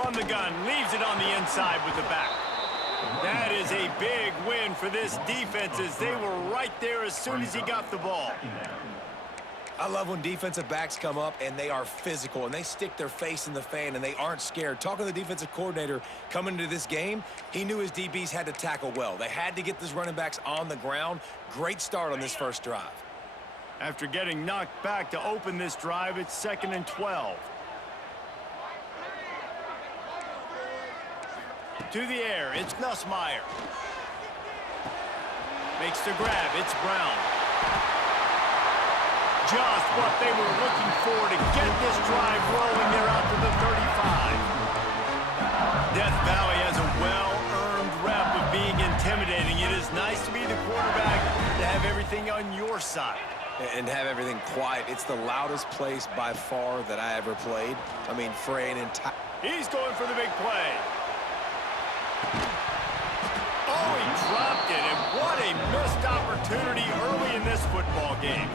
From the gun, leaves it on the inside with the back. That is a big win for this defense as they were right there as soon as he got the ball. I love when defensive backs come up and they are physical and they stick their face in the fan and they aren't scared. Talking to the defensive coordinator coming into this game, he knew his DBs had to tackle well. They had to get these running backs on the ground. Great start on this first drive. After getting knocked back to open this drive, it's 2nd and 12. To the air, it's Nussmeier. Makes the grab, it's Brown. Just what they were looking for to get this drive rolling there out to the 35. Death Valley has a well-earned rep of being intimidating. It is nice to be the quarterback, to have everything on your side. And have everything quiet. It's the loudest place by far that I ever played. I mean, for an entire... He's going for the big play. Oh, he dropped it, and what a missed opportunity early in this football game.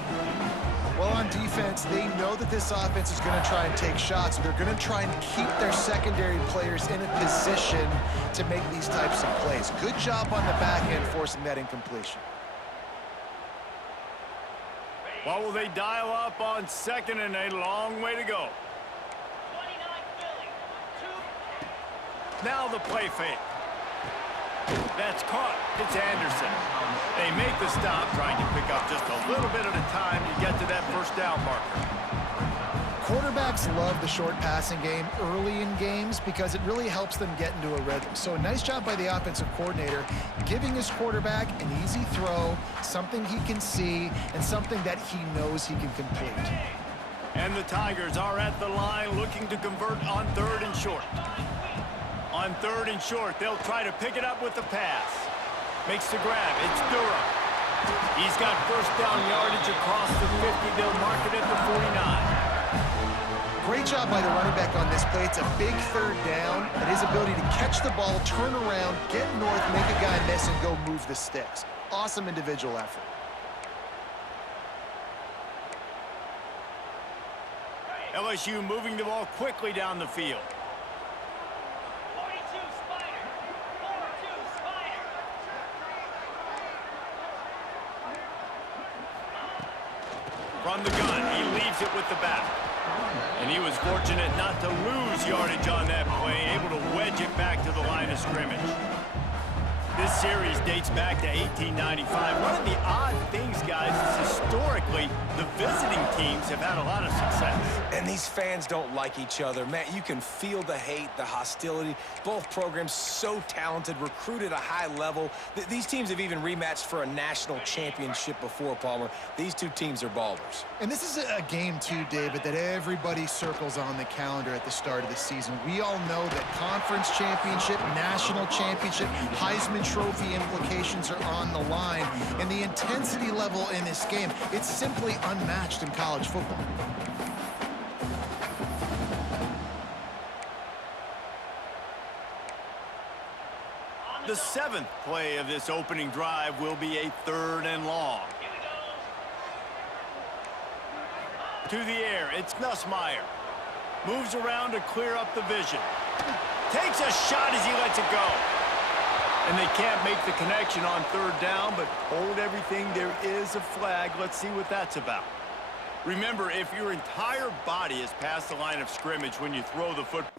Well, on defense, they know that this offense is going to try and take shots. They're going to try and keep their secondary players in a position to make these types of plays. Good job on the back end forcing that incompletion. What will they dial up on 2nd and a long way to go? Now the play fake. That's caught. It's Anderson. They make the stop, trying to pick up just a little bit at a time to get to that first down marker. Quarterbacks love the short passing game early in games because it really helps them get into a rhythm. So a nice job by the offensive coordinator giving his quarterback an easy throw, something he can see, and something that he knows he can complete. And the Tigers are at the line looking to convert on 3rd and short. On 3rd and short, they'll try to pick it up with the pass. Makes the grab. It's Durham. He's got first down yardage across the 50. They'll mark it at the 49. Great job by the running back on this play. It's a big 3rd down, and his ability to catch the ball, turn around, get north, make a guy miss, and go move the sticks. Awesome individual effort. LSU moving the ball quickly down the field. From the gun, he leaves it with the back. And he was fortunate not to lose yardage on that play, able to wedge it back to the line of scrimmage. This series dates back to 1895. One of the odd things, guys, is historically, the visiting teams have had a lot of success. And these fans don't like each other. Man, you can feel the hate, the hostility. Both programs so talented, recruited at a high level. These teams have even rematched for a national championship before, Palmer. These two teams are ballers. And this is a game, too, David, that everybody circles on the calendar at the start of the season. We all know that conference championship, national championship, Heisman Trophy implications are on the line. And the intensity level in this game, it's simply unmatched in college football. The 7th play of this opening drive will be a 3rd and long. To the air, it's Nussmeier. Moves around to clear up the vision. Takes a shot as he lets it go. And they can't make the connection on 3rd down, but hold everything. There is a flag. Let's see what that's about. Remember, if your entire body is past the line of scrimmage when you throw the football,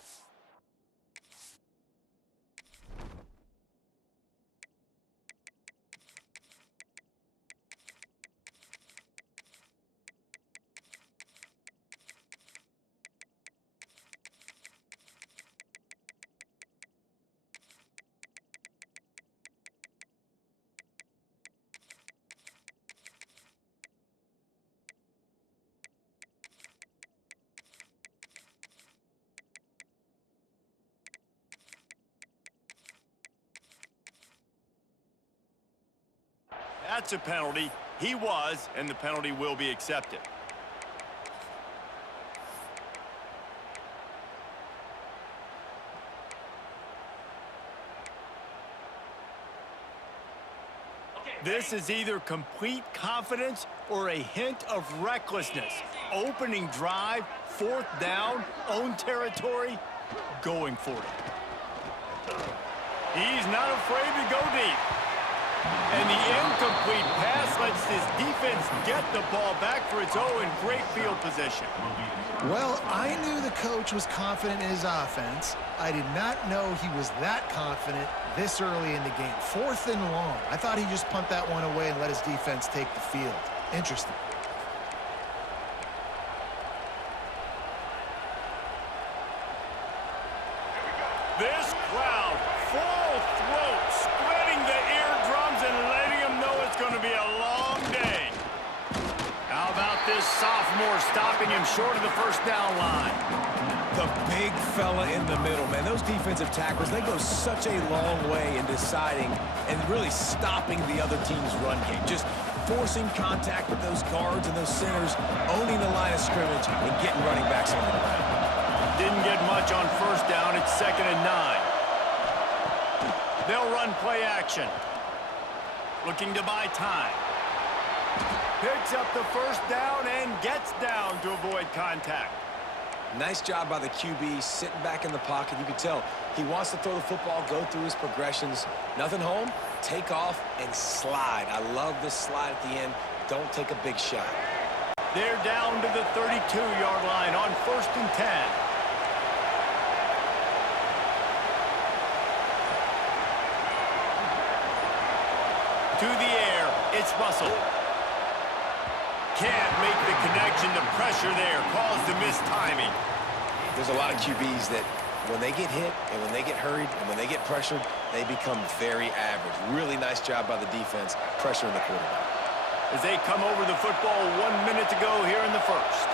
that's a penalty. He was, and the penalty will be accepted. This is either complete confidence or a hint of recklessness. Opening drive, 4th down, own territory. going for it. He's not afraid to go deep. And the incomplete pass lets this defense get the ball back for its own great field position. Well, I knew the coach was confident in his offense. I did not know he was that confident this early in the game. 4th and long. I thought he'd just punt that one away and let his defense take the field. Interesting. This crowd, full throat, spreading the eardrums and letting them know it's going to be a long day. How about this sophomore stopping him short of the first down line? The big fella in the middle, man. Those defensive tackles, they go such a long way in deciding and really stopping the other team's run game. Just forcing contact with those guards and those centers, owning the line of scrimmage, and getting running backs on the ground. Didn't get much on first down. It's 2nd and 9. They'll run play action. Looking to buy time. Picks up the first down and gets down to avoid contact. Nice job by the QB, sitting back in the pocket. You can tell he wants to throw the football, go through his progressions. Nothing home, take off, and slide. I love this slide at the end. Don't take a big shot. They're down to the 32-yard line on 1st and 10. To the air, it's Russell. Can't make the connection. The pressure there caused the missed timing. There's a lot of QBs that when they get hit and when they get hurried and when they get pressured, they become very average. Really nice job by the defense, pressuring the quarterback. As they come over the football, 1 minute to go here in the first.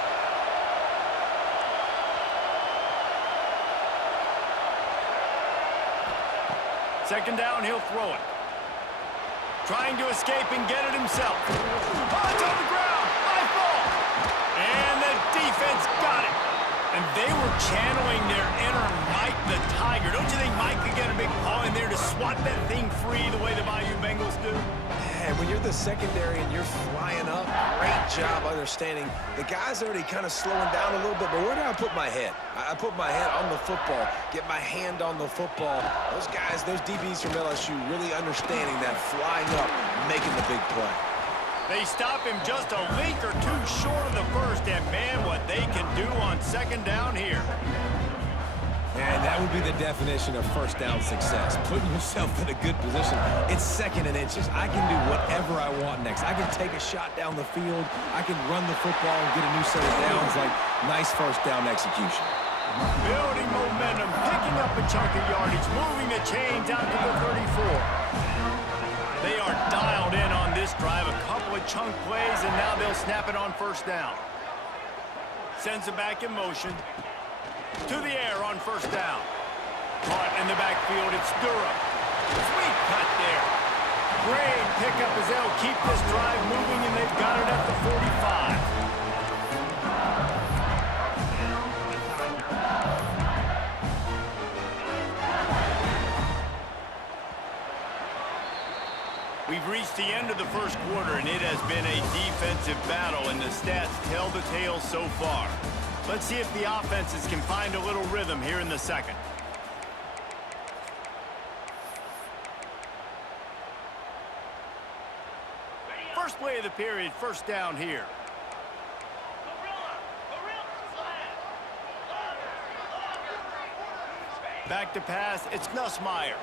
Second down, he'll throw it. Trying to escape and get it himself. Oh, it's on the ground. High ball. And the defense got it. And they were channeling their inner Mike the Tiger. Don't you think Mike could get a big paw in there to swat that thing free the way the Bayou Bengals do? And when you're the secondary and you're flying up, great job understanding. The guy's already kind of slowing down a little bit, but where do I put my head? I put my head on the football, get my hand on the football. Those guys, those DBs from LSU really understanding that flying up, making the big play. They stop him just a link or two short of the first, and man, what they can do on second down here. And that would be the definition of first down success, putting yourself in a good position. It's 2nd and inches. I can do whatever I want next. I can take a shot down the field. I can run the football and get a new set of downs. Like, nice first down execution. Building momentum, picking up a chunk of yardage, moving the chains out to the 34. They are dialed in on this drive. A couple of chunk plays, and now they'll snap it on first down. Sends it back in motion. To the air on first down. Caught in the backfield, it's Durham. Sweet cut there. Great pickup as they'll keep this drive moving, and they've got it at the 45. We've reached the end of the first quarter, and it has been a defensive battle, and the stats tell the tale so far. Let's see if the offenses can find a little rhythm here in the second. First play of the period, first down here. Back to pass, it's Nussmeier.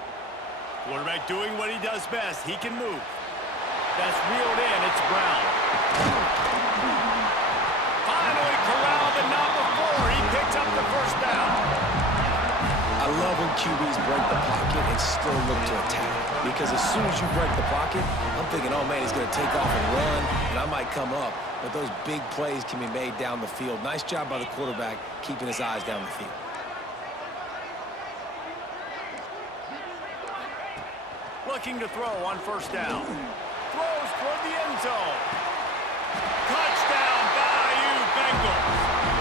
Quarterback doing what he does best. He can move. That's reeled in. It's Brown. Finally corralled, but not before. He picks up the first down. I love when QBs break the pocket and still look to attack. Because as soon as you break the pocket, I'm thinking, oh, man, he's going to take off and run, and I might come up. But those big plays can be made down the field. Nice job by the quarterback keeping his eyes down the field. Looking to throw on first down. Throws toward the end zone. Touchdown, Bayou Bengals.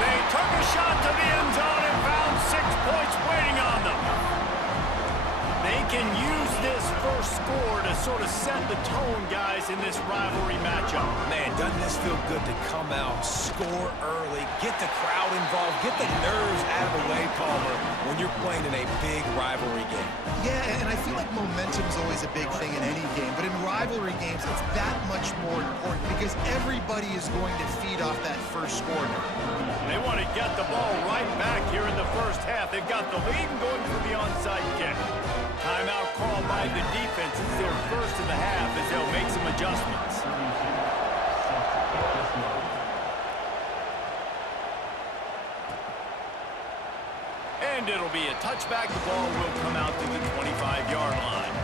They took a shot to the end zone and found 6 points waiting on them. They can use this first score to sort of set the tone, guys, in this rivalry matchup. Man, doesn't this feel good to come out, score early, get the crowd involved, get the nerves out of the way, Palmer, when you're playing in a big rivalry game. Yeah, and I feel like momentum's always a big thing in any game, but in rivalry games, it's that much more important because everybody is going to feed off that first score now. They want to get the ball right back here in the first half. They've got the lead and going for the onside kick. Timeout called by the defense. It's their first in the half as they'll make some adjustments. And it'll be a touchback. The ball will come out to the 25-yard line.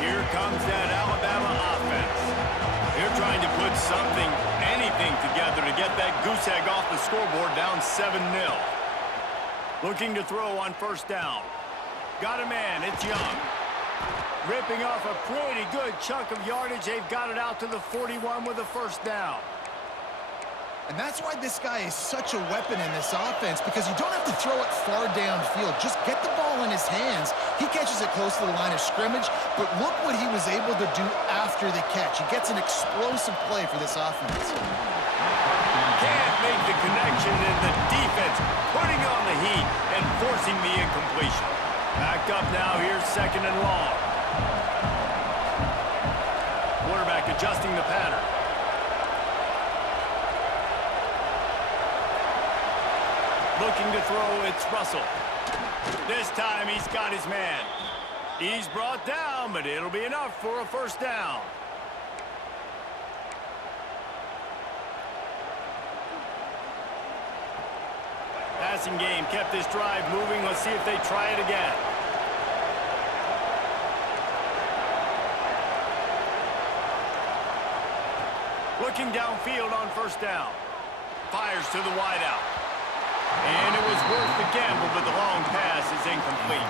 Here comes that Alabama offense. They're trying to put something, anything together to get that goose egg off the scoreboard, down 7-0. Looking to throw on first down. Got a man, it's Young. Ripping off a pretty good chunk of yardage. They've got it out to the 41 with a first down. And that's why this guy is such a weapon in this offense, because you don't have to throw it far downfield. Just get the ball in his hands. He catches it close to the line of scrimmage, but look what he was able to do after the catch. He gets an explosive play for this offense. Can't make the connection, and the defense putting on the heat and forcing the incompletion. Backed up now, here's second and long. Quarterback adjusting the pattern. Looking to throw, it's Russell. This time he's got his man. He's brought down, but it'll be enough for a first down. Passing game kept this drive moving. Let's see if they try it again. Looking downfield on first down. Fires to the wideout. And it was worth the gamble, but the long pass is incomplete.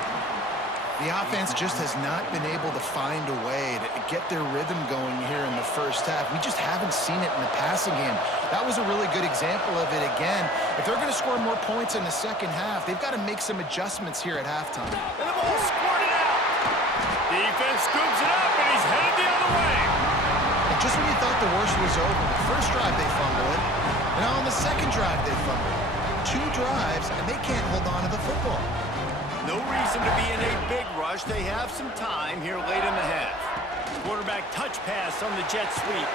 The offense just has not been able to find a way to get their rhythm going here in the first half. We just haven't seen it in the passing game. That was a really good example of it again. If they're going to score more points in the second half, they've got to make some adjustments here at halftime. And the ball squirted out. Defense scoops it up, and he's headed the other way. And just when you thought the worst was over, the first drive they fumble it, and on the second drive they fumble it. 2 drives, and they can't hold on to the football. No reason to be in a big rush. They have some time here late in the half. Quarterback touch pass on the jet sweep.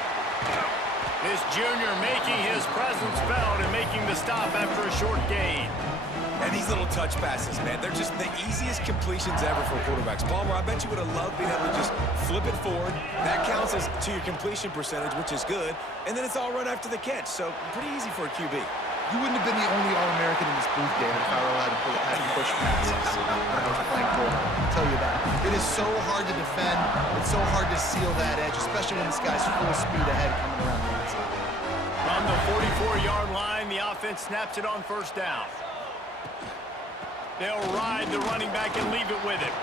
This junior making his presence felt and making the stop after a short gain. And these little touch passes, man, they're just the easiest completions ever for quarterbacks. Palmer, I bet you would have loved being able to just flip it forward. That counts as to your completion percentage, which is good. And then it's all right after the catch, so pretty easy for a QB. You wouldn't have been the only All-American in this booth, David, if I were allowed to have push passes when I was playing quarterback. I'll tell you that. It is so hard to defend. It's so hard to seal that edge, especially when this guy's full speed ahead coming around the outside. From the 44-yard line, the offense snaps it on first down. They'll ride the running back and leave it with him.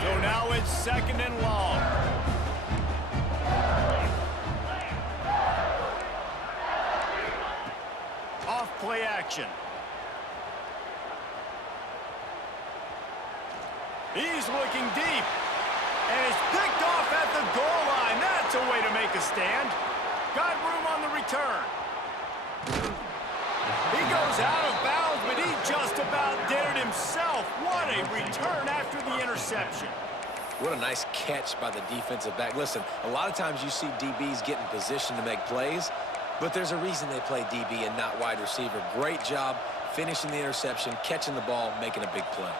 So now it's second and long. Off play action. He's looking deep. And it's picked off at the goal line. That's a way to make a stand. Got room on the return. He goes out of bounds, but he just about did it himself. What a return after the interception. What a nice catch by the defensive back. Listen, a lot of times you see DBs get in position to make plays, but there's a reason they play DB and not wide receiver. Great job finishing the interception, catching the ball, making a big play.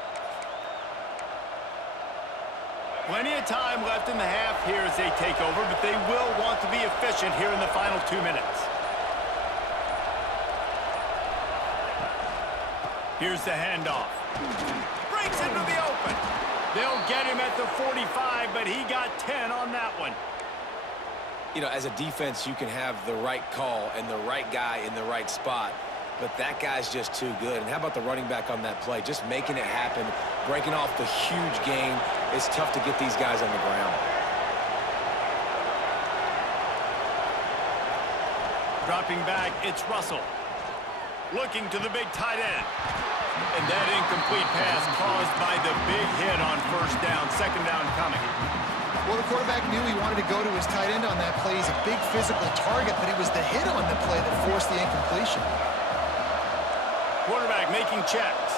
Plenty of time left in the half here as they take over, but they will want to be efficient here in the final 2 minutes. Here's the handoff. Breaks into the open. They'll get him at the 45, but he got 10 on that one. You know, as a defense, you can have the right call and the right guy in the right spot, but that guy's just too good. And how about the running back on that play? Just making it happen. breaking off the huge gain. It's tough to get these guys on the ground. Dropping back, it's Russell. Looking to the big tight end. And that incomplete pass caused by the big hit on first down, second down coming. Well, the quarterback knew he wanted to go to his tight end on that play. He's a big physical target, but it was the hit on the play that forced the incompletion. Quarterback making checks.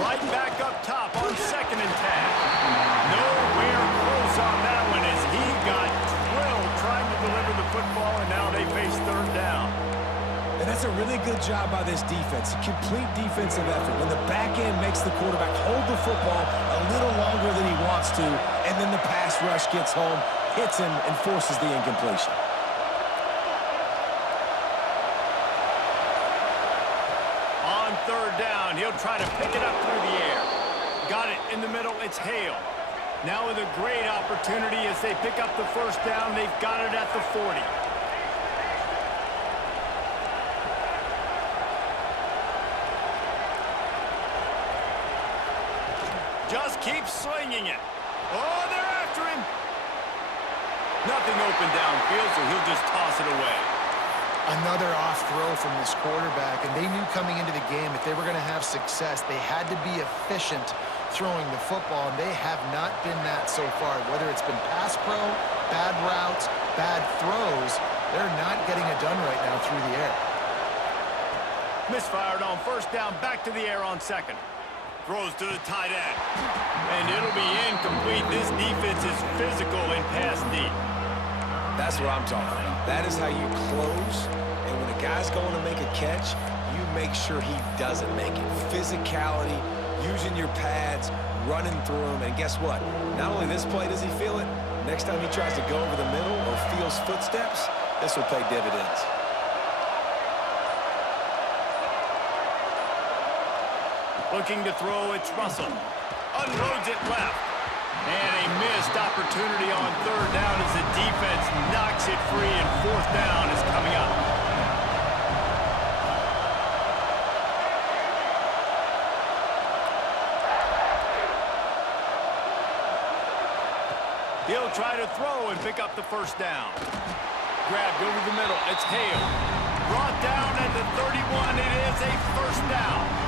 Right back up top on 2nd and 10. Nowhere close on that one as he got drilled trying to deliver the football, and now they face 3rd down. And that's a really good job by this defense. Complete defensive effort. When the back end makes the quarterback hold the football a little longer than he wants to, and then the pass rush gets home, hits him, and forces the incompletion. On 3rd down, he'll try to pick it up through the air. Got it in the middle, it's Hale. Now with a great opportunity as they pick up the 1st down, they've got it at the 40. Just keep slinging it. Oh, they're after him. Nothing open downfield, so he'll just toss it away. Another off throw from this quarterback, and they knew coming into the game if they were going to have success, they had to be efficient throwing the football, and they have not been that so far. Whether it's been pass pro, bad routes, bad throws, they're not getting it done right now through the air. Misfired on 1st down, back to the air on 2nd. Throws to the tight end. And it'll be incomplete. This defense is physical in pass deep. That's what I'm talking about. That is how you close. And when a guy's going to make a catch, you make sure he doesn't make it. Physicality, using your pads, running through him. And guess what? Not only this play does he feel it, next time he tries to go over the middle or feels footsteps, this will pay dividends. Looking to throw, it's Russell. Unloads it left. And a missed opportunity on 3rd down as the defense knocks it free, and 4th down is coming up. He'll try to throw and pick up the 1st down. Grabbed over the middle, it's Hale. Brought down at the 31, it is a 1st down.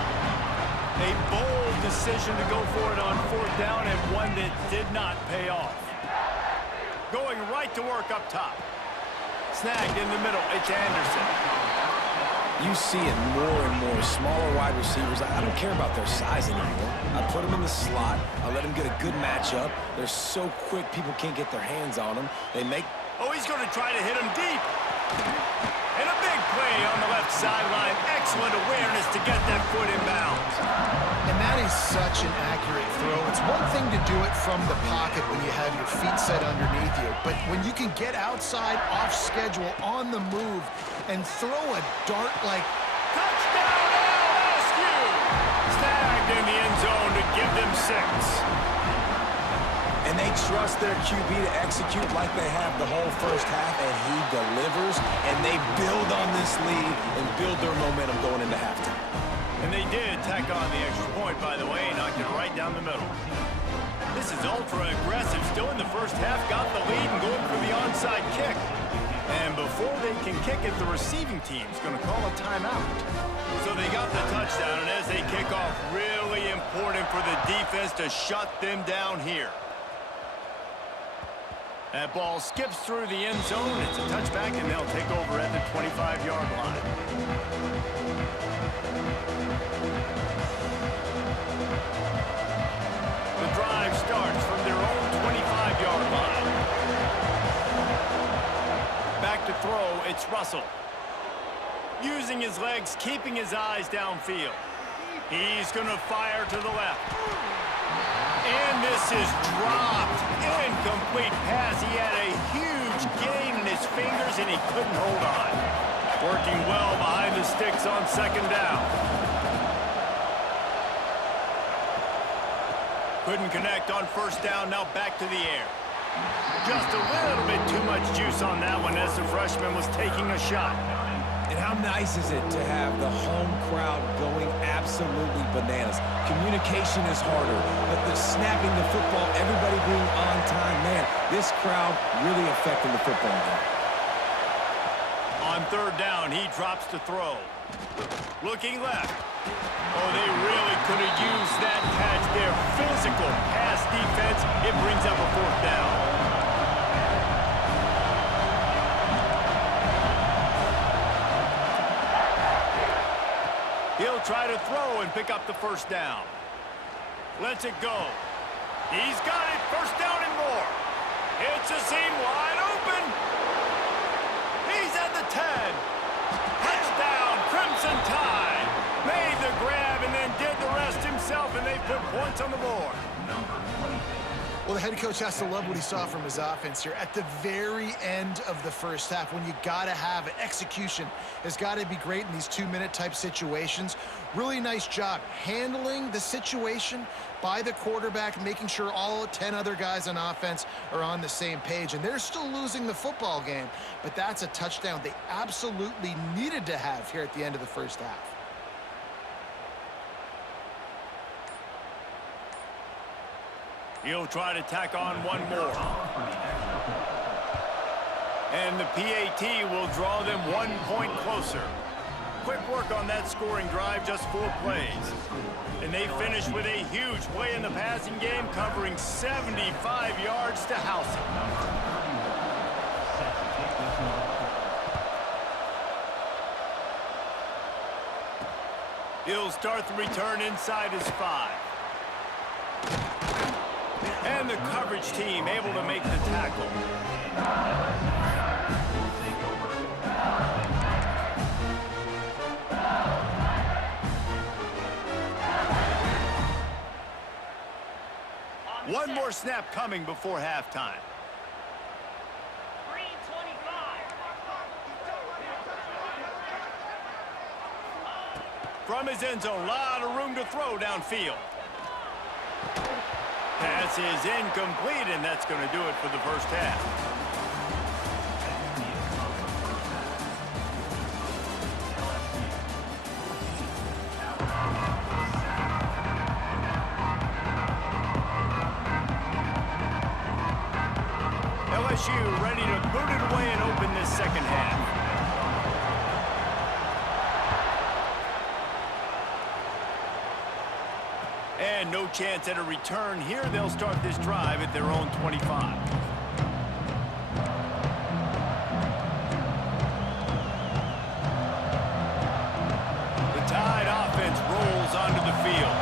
A bold decision to go for it on 4th down, and one that did not pay off. Going right to work up top. Snagged in the middle, it's Anderson. You see it more and more. Smaller wide receivers, I don't care about their size anymore. I put them in the slot. I let them get a good matchup. They're so quick, people can't get their hands on them. They make... Oh, he's going to try to hit him deep. And a big play on the left sideline. Excellent awareness to get that foot in bounds. And that is such an accurate throw. It's one thing to do it from the pocket when you have your feet set underneath you, but when you can get outside, off schedule, on the move, and throw a dart like... Touchdown LSU! Snagged in the end zone to give them 6. And they trust their QB to execute like they have the whole first half, and he delivers, and they build on this lead and build their momentum going into halftime. And they did tack on the extra point, by the way, knocked it right down the middle. This is ultra-aggressive. Still in the first half, got the lead and going for the onside kick. And before they can kick it, the receiving team's going to call a timeout. So they got the touchdown, and as they kick off, really important for the defense to shut them down here. That ball skips through the end zone. It's a touchback, and they'll take over at the 25-yard line. The drive starts from their own 25-yard line. Back to throw, it's Russell. Using his legs, keeping his eyes downfield. He's going to fire to the left. And this is dropped. Incomplete pass. He had a huge gain in his fingers, and he couldn't hold on. Working well behind the sticks on 2nd down. Couldn't connect on 1st down. Now back to the air. Just a little bit too much juice on that one as the freshman was taking a shot. And how nice is it to have the home crowd going absolutely bananas? Communication is harder, but the snapping the football, everybody being on time, man, this crowd really affecting the football game. On third down, he drops to throw. Looking left. Oh, they really could have used that catch there. Physical pass defense. It brings up a fourth down. He'll try to throw and pick up the first down. Lets it go. He's got it. First down and more. It's a seam wide open. He's at the 10. Touchdown, Crimson Tide. Made the grab and then did the rest himself, and they put points on the board. Well, the head coach has to love what he saw from his offense here at the very end of the first half, when you got to have it. Execution has got to be great in these 2-minute type situations. Really nice job handling the situation by the quarterback, making sure all 10 other guys on offense are on the same page. And they're still losing the football game, but that's a touchdown they absolutely needed to have here at the end of the first half. He'll try to tack on one more. And the PAT will draw them 1 point closer. Quick work on that scoring drive, just 4 plays. And they finish with a huge play in the passing game, covering 75 yards to house it. He'll start the return inside his 5. And the coverage team able to make the tackle. One more snap coming before halftime. From his end zone, a lot of room to throw downfield. Pass is incomplete, and that's going to do it for the first half. LSU ready to boot it away and open this second half. And no chance at a return here. They'll start this drive at their own 25. The Tide offense rolls onto the field.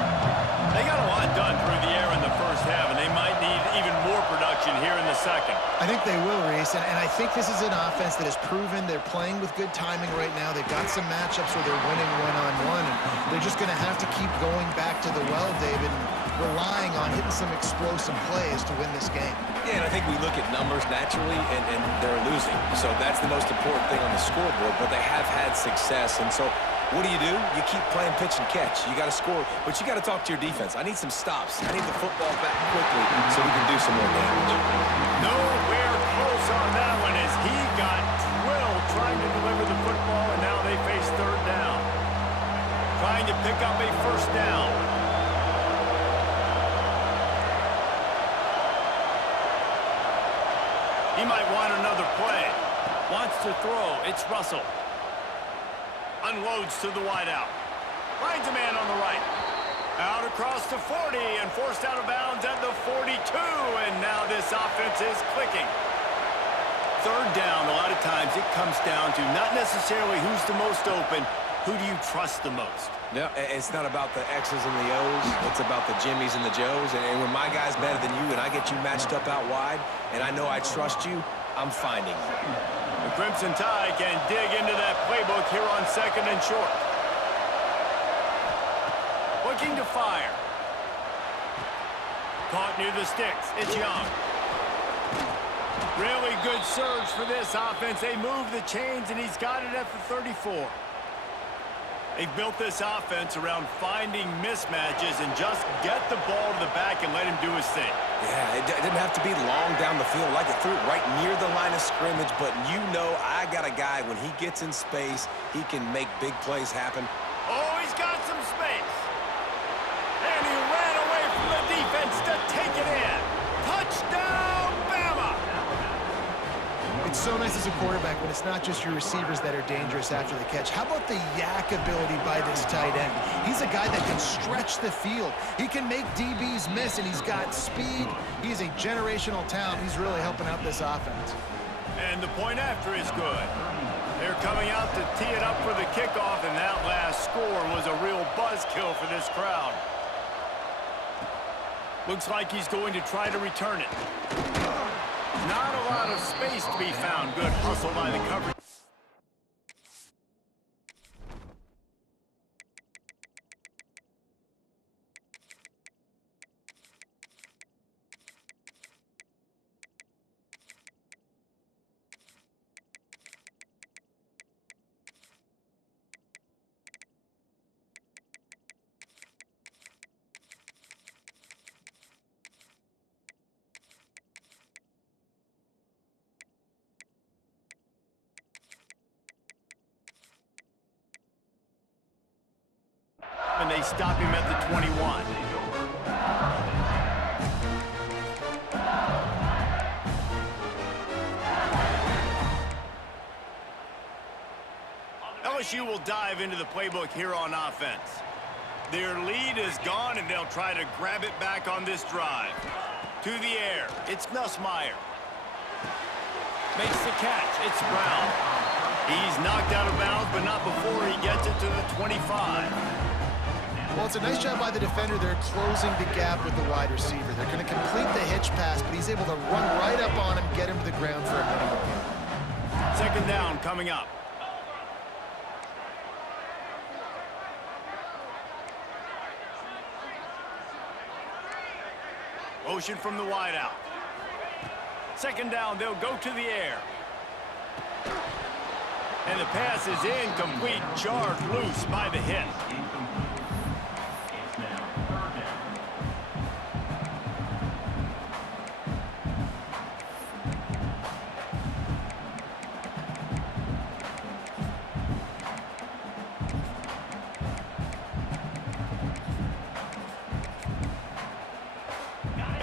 They got a lot done through the air in the first half, and they might need even more production here in the second. I think they will, Reese, and I think this is an offense that has proven they're playing with good timing right now. They've got some matchups where they're winning one-on-one, and they're just going to have to keep going back to the well, David, and relying on hitting some explosive plays to win this game. Yeah, and I think we look at numbers naturally, and they're losing. So that's the most important thing on the scoreboard, but they have had success, and so what do? You keep playing pitch and catch. You got to score, but you got to talk to your defense. I need some stops. I need the football back quickly so we can do some more damage. Nowhere close on that one as he got drilled trying to deliver the football, and now they face third down. Trying to pick up a first down. He might want another play. Wants to throw. It's Russell. Unloads to the wideout. Finds a man on the right. Out across the 40 and forced out of bounds at the 42. And now this offense is clicking. Third down, a lot of times it comes down to not necessarily who's the most open, who do you trust the most? No, it's not about the X's and the O's. It's about the Jimmies and the Joes. And when my guy's better than you and I get you matched up out wide and I know I trust you, I'm finding you. The Crimson Tide can dig into that playbook here on second and short. Looking to fire. Caught near the sticks. It's Young. Really good surge for this offense. They move the chains, and he's got it at the 34. They've built this offense around finding mismatches and just get the ball to the back and let him do his thing. Yeah, it didn't have to be long down the field. Like it threw it right near the line of scrimmage, but you know I got a guy, when he gets in space, he can make big plays happen. Oh, he's got some space. And he ran away from the defense to take it in. Touchdown, Bama! It's so nice as a quarterback when it's not just your receivers that are dangerous after the catch. How about the yak ability by this tight end? He's a guy that can stretch the field. He can make DBs miss, and he's got speed. He's a generational talent. He's really helping out this offense. And the point after is good. They're coming out to tee it up for the kickoff, and that last score was a real buzzkill for this crowd. Looks like he's going to try to return it. Not a lot of space to be found. Good hustle by the coverage. And they stop him at the 21. LSU will dive into the playbook here on offense. Their lead is gone, and they'll try to grab it back on this drive. To the air, it's Nussmeier. Makes the catch, it's Brown. He's knocked out of bounds, but not before he gets it to the 25. Well, it's a nice job by the defender. They're closing the gap with the wide receiver. They're going to complete the hitch pass, but he's able to run right up on him, get him to the ground for a minimum gain. Second down coming up. Motion from the wideout. Second down, they'll go to the air. And the pass is incomplete, jarred loose by the hit.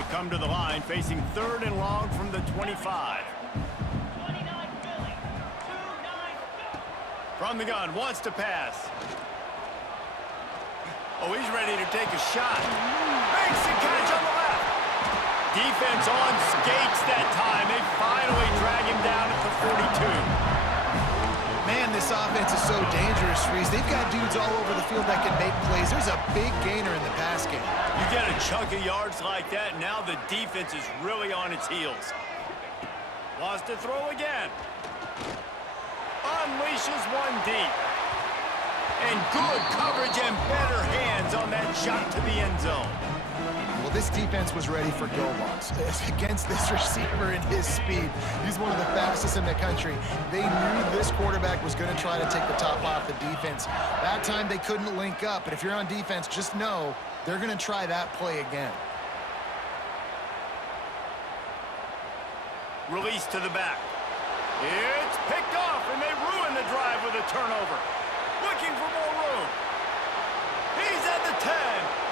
Come to the line, facing third and long from the 25. From the gun, wants to pass. Oh, he's ready to take a shot. Makes the catch on the left. Defense on skates that time. They finally drag him down at the 42. Man, this offense is so dangerous, Reese. They've got dudes all over the field that can make plays. There's a big gainer in the pass game. You get a chunk of yards like that, now the defense is really on its heels. Wants to throw again. Unleashes one deep. And good coverage and better hands on that shot to the end zone. Well, this defense was ready for go-balls against this receiver and his speed. He's one of the fastest in the country. They knew this quarterback was going to try to take the top off the defense. That time they couldn't link up, but if you're on defense, just know they're going to try that play again. Release to the back. It's picked off, and they ruin the drive with a turnover. Looking for more room. He's at the 10.